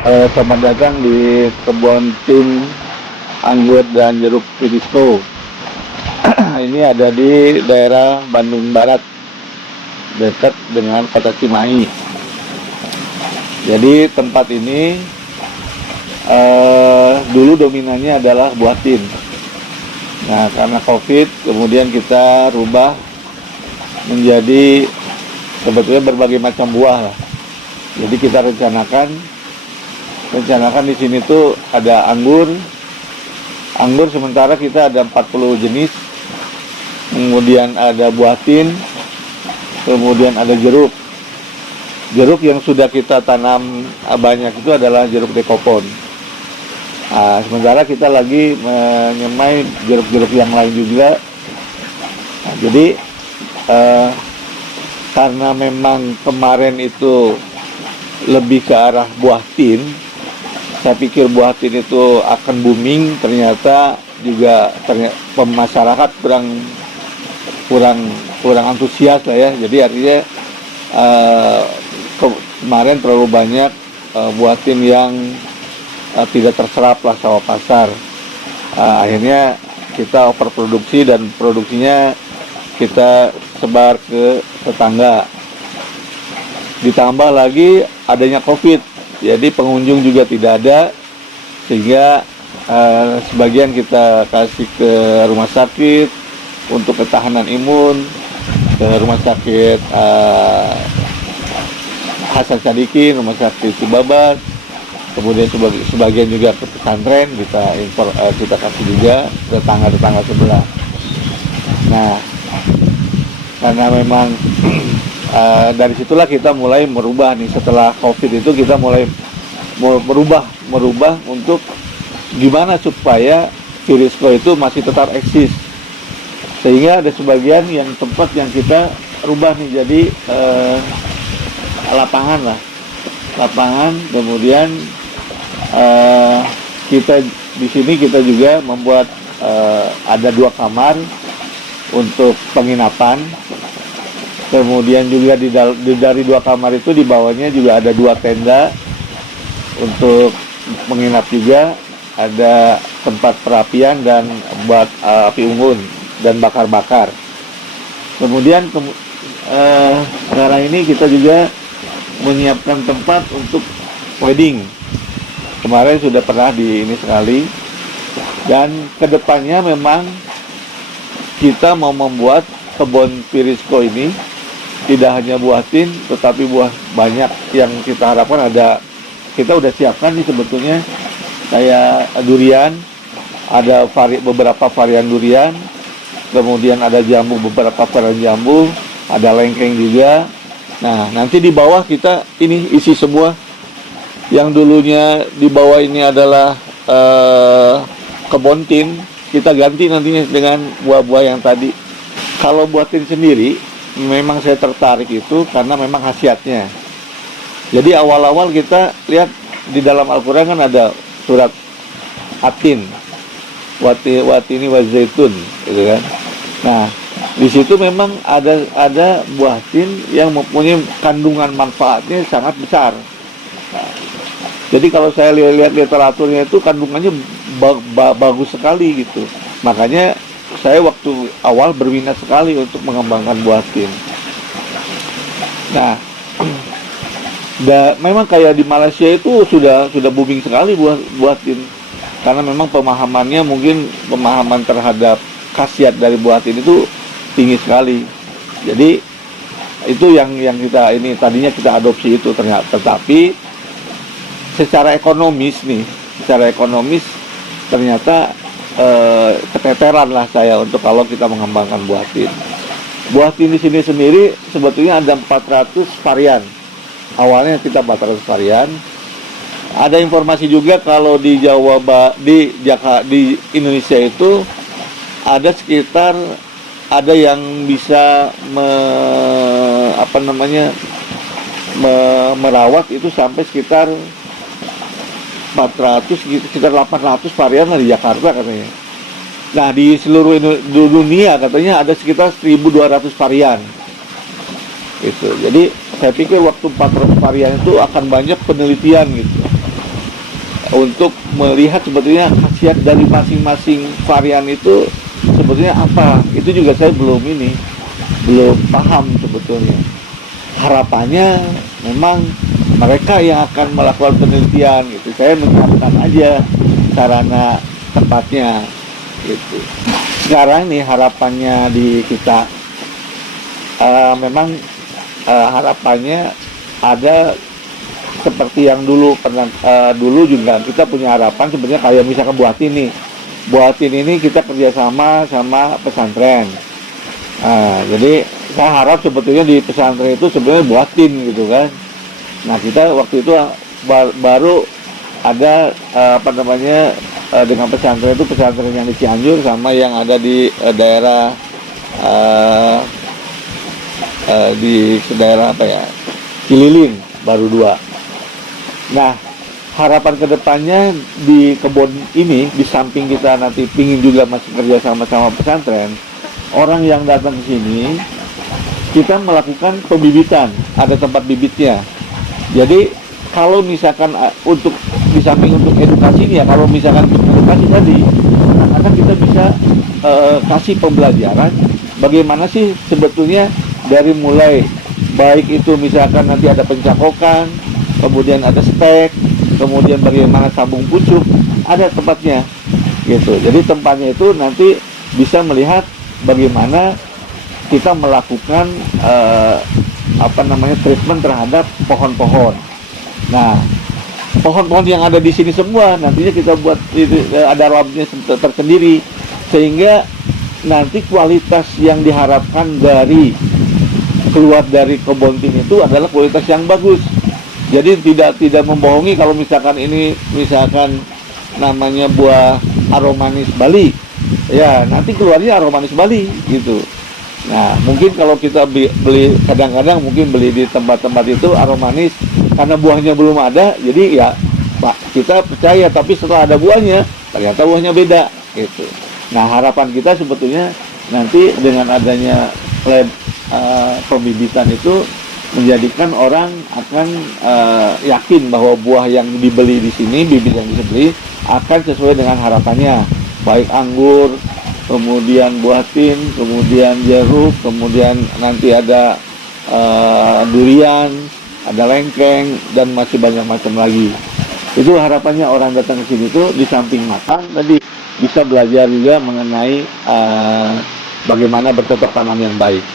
Selamat datang di kebun tim anggur dan jeruk Pirisco. Ini ada di daerah Bandung Barat, dekat dengan kota Cimahi. Jadi tempat ini dulu dominannya adalah buah tin. Nah, karena COVID, kemudian kita rubah menjadi sebetulnya berbagai macam buah lah. Jadi kita rencanakan di sini tuh ada anggur sementara kita ada 40 jenis, kemudian ada buah tin, kemudian ada jeruk yang sudah kita tanam banyak itu adalah jeruk dekopon. Nah, sementara kita lagi menyemai jeruk-jeruk yang lain juga. Nah, jadi karena memang kemarin itu lebih ke arah buah tin, saya pikir buah tin itu akan booming, ternyata juga masyarakat kurang antusias lah ya. Jadi artinya kemarin terlalu banyak buah tin yang tidak terserap lah sama pasar. Akhirnya kita overproduksi dan produksinya kita sebar ke tetangga. Ditambah lagi adanya COVID, jadi pengunjung juga tidak ada, sehingga sebagian kita kasih ke rumah sakit untuk ketahanan imun, ke rumah sakit Hasan Sadikin, rumah sakit Cibabat, kemudian sebagian juga ke pesantren kita kasih juga ke tetangga sebelah. Nah, karena memang dari situlah kita mulai merubah nih, setelah COVID itu kita mulai merubah untuk gimana supaya Pirisco itu masih tetap eksis, sehingga ada sebagian yang tempat yang kita rubah nih jadi lapangan, kemudian kita di sini kita juga membuat ada 2 kamar untuk penginapan. Kemudian juga dari 2 kamar itu di bawahnya juga ada 2 tenda untuk menginap juga, ada tempat perapian dan buat api unggun dan bakar-bakar. Kemudian sekarang ini kita juga menyiapkan tempat untuk wedding. Kemarin sudah pernah di ini sekali, dan kedepannya memang kita mau membuat kebun Pirisco ini tidak hanya buah tin, tetapi buah banyak yang kita harapkan ada. Kita udah siapkan nih sebetulnya, kayak durian, ada beberapa varian durian, kemudian ada jambu, beberapa varian jambu, ada lengkeng juga. Nah, nanti di bawah kita ini isi semua. Yang dulunya di bawah ini adalah kebun tin, kita ganti nantinya dengan buah-buah yang tadi. Kalau buah tin sendiri, memang saya tertarik itu karena memang khasiatnya. Jadi awal-awal kita lihat di dalam Al-Quran kan ada surat Atin, watini wazaitun, gitu kan. Nah, di situ memang ada buah tin yang mempunyai kandungan manfaatnya sangat besar. Nah, jadi kalau saya lihat literaturnya itu kandungannya bagus sekali gitu. Makanya saya waktu awal berminat sekali untuk mengembangkan buah tin. Nah, memang kayak di Malaysia itu sudah booming sekali buah tin, karena memang pemahaman terhadap khasiat dari buah tin itu tinggi sekali. Jadi itu yang kita ini tadinya kita adopsi itu, tetapi secara ekonomis ternyata keteteran lah saya untuk kalau kita mengembangkan buah tin. Buah tin di sini sendiri sebetulnya ada 400 varian. Awalnya kita 400 varian. Ada informasi juga kalau di di Indonesia itu ada sekitar, ada yang bisa merawat itu sampai sekitar 400, sekitar 800 varian lah di Jakarta katanya. Nah, di seluruh dunia katanya ada sekitar 1.200 varian. Gitu. Jadi saya pikir waktu 400 varian itu akan banyak penelitian gitu. untuk melihat sebetulnya khasiat dari masing-masing varian itu sebetulnya apa. Itu juga saya belum paham sebetulnya. Harapannya memang mereka yang akan melakukan penelitian gitu. Saya menyiapkan aja sarana tempatnya gitu. Sekarang nih harapannya di kita memang harapannya ada seperti yang dulu pernah dulu juga kita punya harapan sebenarnya kayak misalkan buatin ini kita kerjasama sama pesantren. Jadi saya harap sebetulnya di pesantren itu sebenarnya buatin gitu kan. Nah kita waktu itu baru ada dengan pesantren itu pesantren yang di Cianjur sama yang ada di daerah di daerah Cililin, baru 2. Nah harapan kedepannya di kebun ini, di samping kita nanti pingin juga masih kerja sama pesantren, orang yang datang ke sini kita melakukan pembibitan, ada tempat bibitnya. Jadi kalau misalkan untuk di samping untuk edukasinya, kalau misalkan untuk edukasi tadi, kadang-kadang kita bisa kasih pembelajaran bagaimana sih sebetulnya dari mulai baik itu misalkan nanti ada pencakokan, kemudian ada stek, kemudian bagaimana sambung pucuk, ada tempatnya gitu. Jadi tempatnya itu nanti bisa melihat bagaimana kita melakukan treatment terhadap pohon-pohon. Nah, pohon-pohon yang ada di sini semua nantinya kita buat ada labnya tersendiri, sehingga nanti kualitas yang diharapkan keluar dari kebun tim itu adalah kualitas yang bagus. Jadi tidak membohongi kalau misalkan ini namanya buah aromanis Bali, ya nanti keluarnya aromanis Bali gitu. Nah mungkin kalau kita beli kadang-kadang mungkin beli di tempat-tempat itu aromanis karena buahnya belum ada, jadi ya Pak kita percaya, tapi setelah ada buahnya ternyata buahnya beda gitu. Nah harapan kita sebetulnya nanti dengan adanya lab pembibitan itu menjadikan orang akan yakin bahwa buah yang dibeli di sini, bibit yang dibeli akan sesuai dengan harapannya, baik anggur, kemudian buah tin, kemudian jeruk, kemudian nanti ada durian, ada lengkeng, dan masih banyak macam lagi. Itu harapannya orang datang ke sini itu di samping makan tadi bisa belajar juga mengenai bagaimana bercocok tanam yang baik.